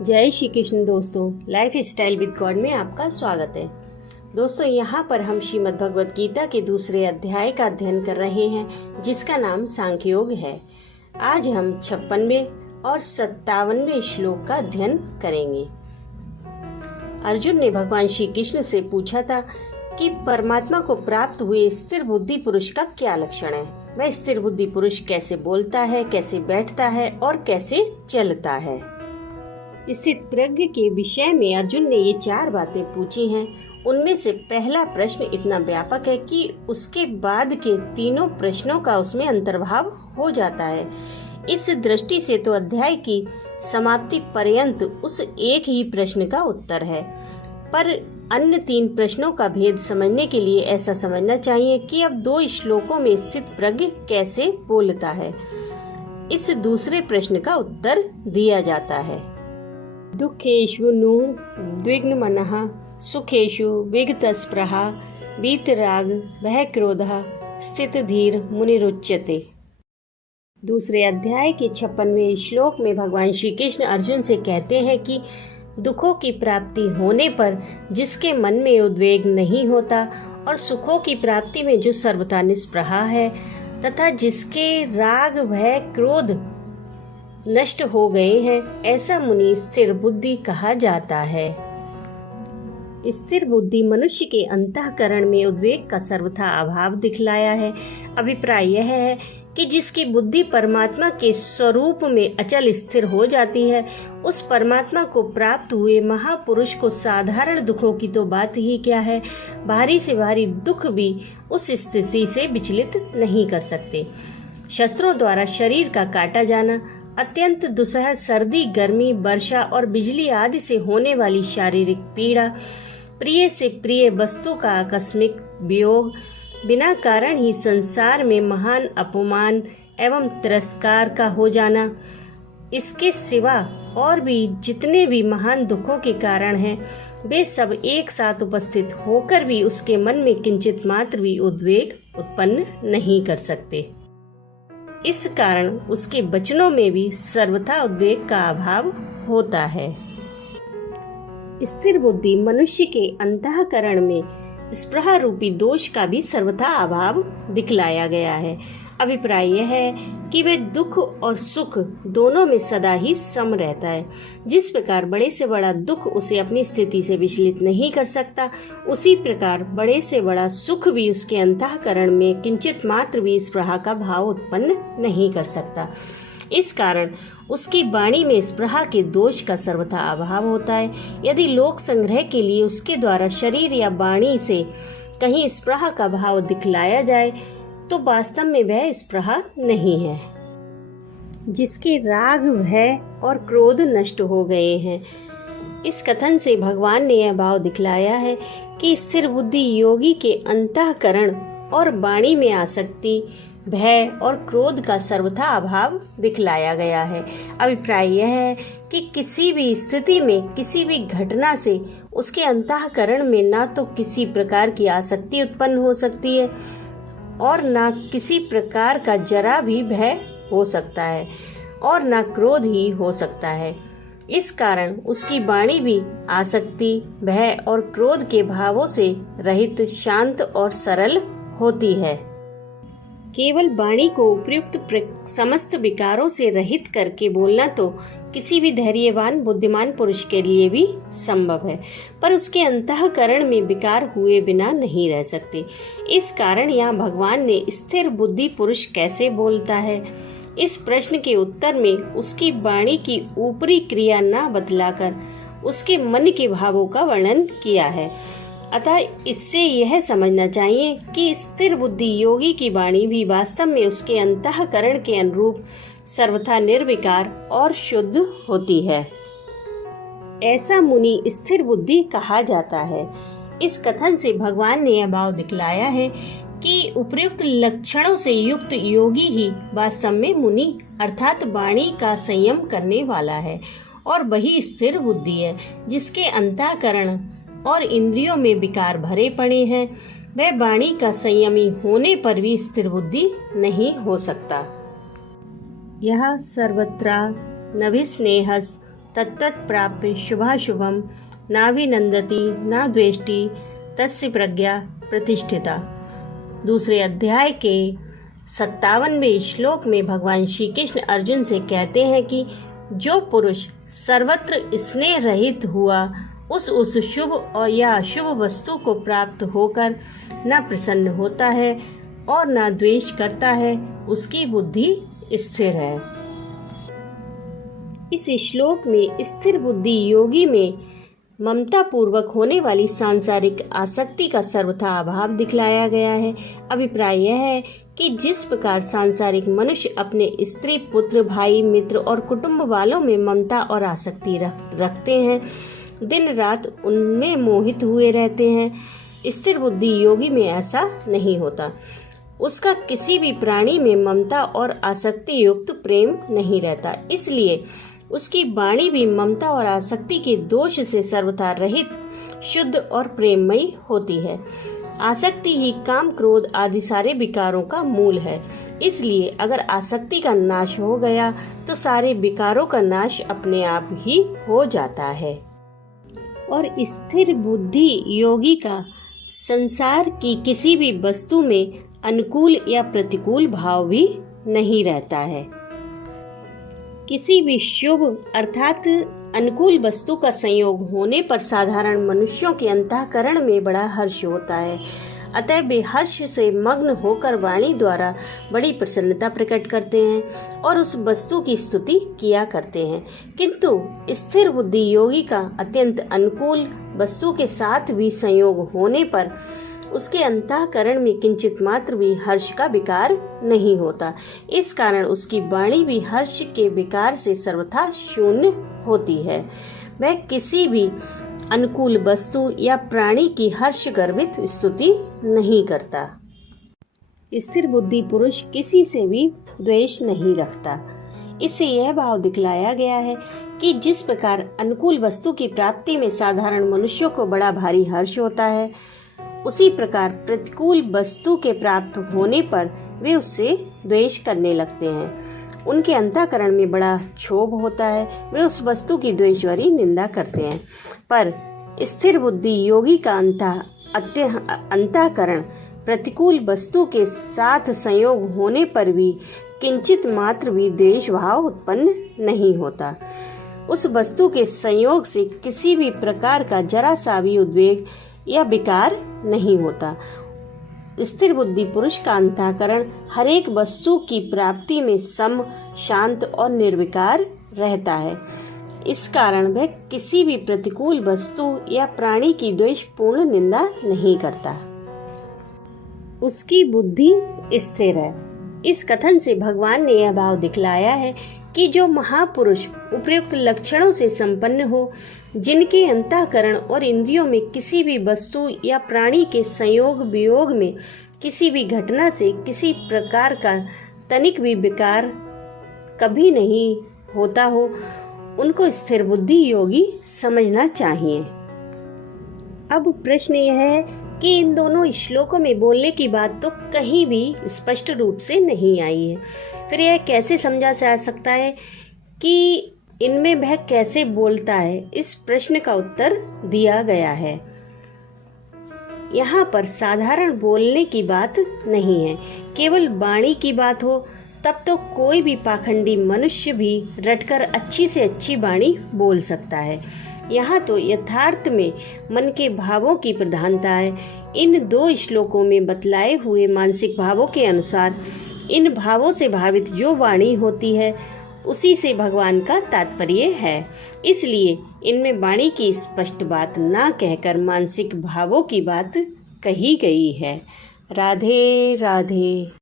जय श्री कृष्ण दोस्तों, life style with God में आपका स्वागत है। दोस्तों, यहाँ पर हम श्रीमद् भगवद गीता के दूसरे अध्याय का अध्ययन कर रहे हैं, जिसका नाम सांख्य योग है। आज हम 56वें और 57वें श्लोक का अध्ययन करेंगे। अर्जुन ने भगवान श्री कृष्ण से पूछा था कि परमात्मा को प्राप्त हुए स्थिर बुद्धि पुरुष का क्या लक्षण है। वह स्थिर बुद्धि पुरुष कैसे बोलता है, कैसे बैठता है और कैसे चलता है। स्थित प्रज्ञ के विषय में अर्जुन ने ये 4 बातें पूछी हैं। उनमें से पहला प्रश्न इतना व्यापक है कि उसके बाद के तीनों प्रश्नों का उसमें अंतर्भाव हो जाता है। इस दृष्टि से तो अध्याय की समाप्ति पर्यंत उस एक ही प्रश्न का उत्तर है। पर अन्य 3 प्रश्नों का भेद समझने के लिए ऐसा समझना चाहिए कि अब 2 श्लोकों में स्थित प्रज्ञ कैसे बोलता है। इस दूसरे प्रश्न का उत्तर दिया जाता है। दुखेषु नु द्विग्न मनः सुखेषु विगतस्पृहा वीतराग भय क्रोधः स्थित धीर मुनिरुच्यते। दूसरे अध्याय के 56वें श्लोक में भगवान श्री कृष्ण अर्जुन से कहते हैं कि दुखों की प्राप्ति होने पर जिसके मन में उद्वेग नहीं होता और सुखों की प्राप्ति में जो सर्वथा निस्पृहा है तथा जिसके राग भय क्रोध नष्ट हो गए हैं, ऐसा मुनि स्थिर बुद्धि कहा जाता है। स्थिर बुद्धि मनुष्य के अंतःकरण में उद्वेग का सर्वथा अभाव दिखलाया है। अभिप्राय यह है कि जिसकी बुद्धि परमात्मा के स्वरूप में अचल स्थिर हो जाती है, उस परमात्मा को प्राप्त हुए महापुरुष को साधारण दुखों की तो बात ही क्या है, भारी से भारी दुख भी उस स्थिति से विचलित नहीं कर सकते। शस्त्रों द्वारा शरीर का काटा जाना, अत्यंत दुस्सह सर्दी, गर्मी, वर्षा और बिजली आदि से होने वाली शारीरिक पीड़ा, प्रिय से प्रिय वस्तु का आकस्मिक वियोग, बिना कारण ही संसार में महान अपमान एवं तिरस्कार का हो जाना, इसके सिवा और भी जितने भी महान दुखों के कारण हैं, वे सब एक साथ उपस्थित होकर भी उसके मन में किंचित मात्र भी उद्वेग उत्पन्न नहीं कर सकते। इस कारण उसके वचनों में भी सर्वथा उद्वेग का अभाव होता है। स्थिर बुद्धि मनुष्य के अंतःकरण में स्पृहा रूपी दोष का भी सर्वथा अभाव दिखलाया गया है। अभिप्राय यह है कि वे दुख और सुख दोनों में सदा ही सम रहता है। जिस प्रकार बड़े से बड़ा दुख उसे अपनी स्थिति से विचलित नहीं कर सकता, उसी प्रकार बड़े से बड़ा सुख भी उसके अंतःकरण में किंचित मात्र भी स्पृहा का भाव उत्पन्न नहीं कर सकता। इस कारण उसकी वाणी में स्पृहा के दोष का सर्वथा अभाव होता है। यदि लोक संग्रह के लिए उसके द्वारा शरीर या वाणी से कहीं स्पृहा का भाव दिखलाया जाए तो वास्तव में वह स्पृहा नहीं है। जिसके राग भय और क्रोध नष्ट हो गए हैं। इस कथन से भगवान ने यह भाव दिखलाया है कि स्थिर बुद्धि योगी के अंतःकरण और वाणी में आसक्ति, भय और क्रोध का सर्वथा अभाव दिखलाया गया है। अभिप्राय यह है कि किसी भी स्थिति में किसी भी घटना से उसके अंतःकरण में ना तो किसी प्रकार की आसक्ति उत्पन्न हो सकती है और ना किसी प्रकार का जरा भी भय हो सकता है और ना क्रोध ही हो सकता है। इस कारण उसकी वाणी भी आसक्ति, भय और क्रोध के भावों से रहित, शांत और सरल होती है। केवल वाणी को उपयुक्त समस्त विकारों से रहित करके बोलना तो किसी भी धैर्यवान बुद्धिमान पुरुष के लिए भी संभव है, पर उसके अंतःकरण में विकार हुए बिना नहीं रह सकते। इस कारण यहाँ भगवान ने स्थिर बुद्धि पुरुष कैसे बोलता है, इस प्रश्न के उत्तर में उसकी वाणी की ऊपरी क्रिया न बतलाकर उसके मन के भावों का वर्णन किया है। अतः इससे यह समझना चाहिए कि स्थिर बुद्धि योगी की वाणी भी वास्तव में उसके अंतःकरण के अनुरूप सर्वथा निर्विकार और शुद्ध होती है। ऐसा मुनि स्थिर बुद्धि कहा जाता है। इस कथन से भगवान ने यह भाव दिखलाया है कि उपयुक्त लक्षणों से युक्त योगी ही वास्तव में मुनि अर्थात वाणी का संयम करने वाला है और वही स्थिर बुद्धि है। जिसके अंतःकरण और इंद्रियों में विकार भरे पड़े हैं, वह वाणी का संयमी होने पर भी स्थिर बुद्धि नहीं हो सकता। यह सर्वत्र नभिस्नेहस तत्तत् प्राप्य शुभाशुभम नाभिनंदति न द्वेष्टि तस्य प्रज्ञा प्रतिष्ठिता। दूसरे अध्याय के 57वें श्लोक में भगवान श्री कृष्ण अर्जुन से कहते हैं कि जो पुरुष सर्वत्र स्नेह रहित हुआ उस शुभ और या अशुभ वस्तु को प्राप्त होकर न प्रसन्न होता है और न द्वेष करता है, उसकी बुद्धि स्थिर है। इस श्लोक में स्थिर बुद्धि योगी में ममता पूर्वक होने वाली सांसारिक आसक्ति का सर्वथा अभाव दिखलाया गया है। अभिप्राय यह है कि जिस प्रकार सांसारिक मनुष्य अपने स्त्री, पुत्र, भाई, मित्र और कुटुंब वालों में ममता और आसक्ति रखते हैं, दिन रात उनमें मोहित हुए रहते हैं, स्थिर बुद्धि योगी में ऐसा नहीं होता। उसका किसी भी प्राणी में ममता और आसक्ति युक्त प्रेम नहीं रहता, इसलिए उसकी वाणी भी ममता और आसक्ति के दोष से सर्वथा रहित, शुद्ध और प्रेममयी होती है। आसक्ति ही काम, क्रोध आदि सारे विकारों का मूल है। इसलिए अगर आसक्ति का नाश हो गया तो सारे विकारों का नाश अपने आप ही हो जाता है। और स्थिर बुद्धि योगी का संसार की किसी भी वस्तु में अनुकूल या प्रतिकूल भाव भी नहीं रहता है। किसी भी शुभ अर्थात अनुकूल वस्तु का संयोग होने पर साधारण मनुष्यों के अंतःकरण में बड़ा हर्ष होता है, अतः वे हर्ष से मग्न होकर वाणी द्वारा बड़ी प्रसन्नता प्रकट करते हैं और उस वस्तु की स्तुति किया करते हैं। किंतु स्थिर बुद्धि योगी का अत्यंत अनुकूल वस्तु के साथ भी संयोग होने पर उसके अंतःकरण में किंचित मात्र भी हर्ष का विकार नहीं होता। इस कारण उसकी वाणी भी हर्ष के विकार से सर्वथा शून्य होती है। वह किसी भी अनुकूल वस्तु या प्राणी की हर्ष गर्भित स्तुति नहीं करता। स्थिर बुद्धि पुरुष किसी से भी द्वेष नहीं रखता। इससे यह भाव दिखलाया गया है कि जिस प्रकार अनुकूल वस्तु की प्राप्ति में साधारण मनुष्यों को बड़ा भारी हर्ष होता है, उसी प्रकार प्रतिकूल वस्तु के प्राप्त होने पर वे उससे द्वेष करने लगते हैं। उनके अंतःकरण में बड़ा क्षोभ होता है, वे उस वस्तु की द्वेषभरी निंदा करते हैं। पर स्थिर बुद्धि योगी का अंतःकरण प्रतिकूल वस्तु के साथ संयोग होने पर भी किंचित मात्र भी द्वेष भाव उत्पन्न नहीं होता। उस वस्तु के संयोग से किसी भी प्रकार का जरा सा भी उद्वेग या विकार नहीं होता। स्थिर बुद्धि पुरुष का अंतःकरण हर एक वस्तु की प्राप्ति में सम, शांत और निर्विकार रहता है। इस कारण वह किसी भी प्रतिकूल वस्तु या प्राणी की द्वेषपूर्ण निंदा नहीं करता। उसकी बुद्धि स्थिर है। इस कथन से भगवान ने यह भाव दिखलाया है कि जो महापुरुष उपयुक्त लक्षणों से संपन्न हो, जिनके अंतःकरण और इंद्रियों में किसी भी वस्तु या प्राणी के संयोग वियोग में किसी भी घटना से किसी प्रकार का तनिक भी विकार कभी नहीं होता हो, उनको स्थिर बुद्धि योगी समझना चाहिए। अब प्रश्न यह है कि इन दोनों श्लोकों में बोलने की बात तो कहीं भी स्पष्ट रूप से नहीं आई है, फिर यह कैसे समझा जा सकता है कि इनमें वह कैसे बोलता है? इस प्रश्न का उत्तर दिया गया है। यहाँ पर साधारण बोलने की बात नहीं है, केवल वाणी की बात हो तब तो कोई भी पाखंडी मनुष्य भी रटकर अच्छी से अच्छी वाणी बोल सकता है। यहाँ तो यथार्थ में मन के भावों की प्रधानता है। इन दो श्लोकों में बतलाए हुए मानसिक भावों के अनुसार इन भावों से भावित जो वाणी होती है उसी से भगवान का तात्पर्य है। इसलिए इनमें वाणी की स्पष्ट बात ना कहकर मानसिक भावों की बात कही गई है। राधे राधे।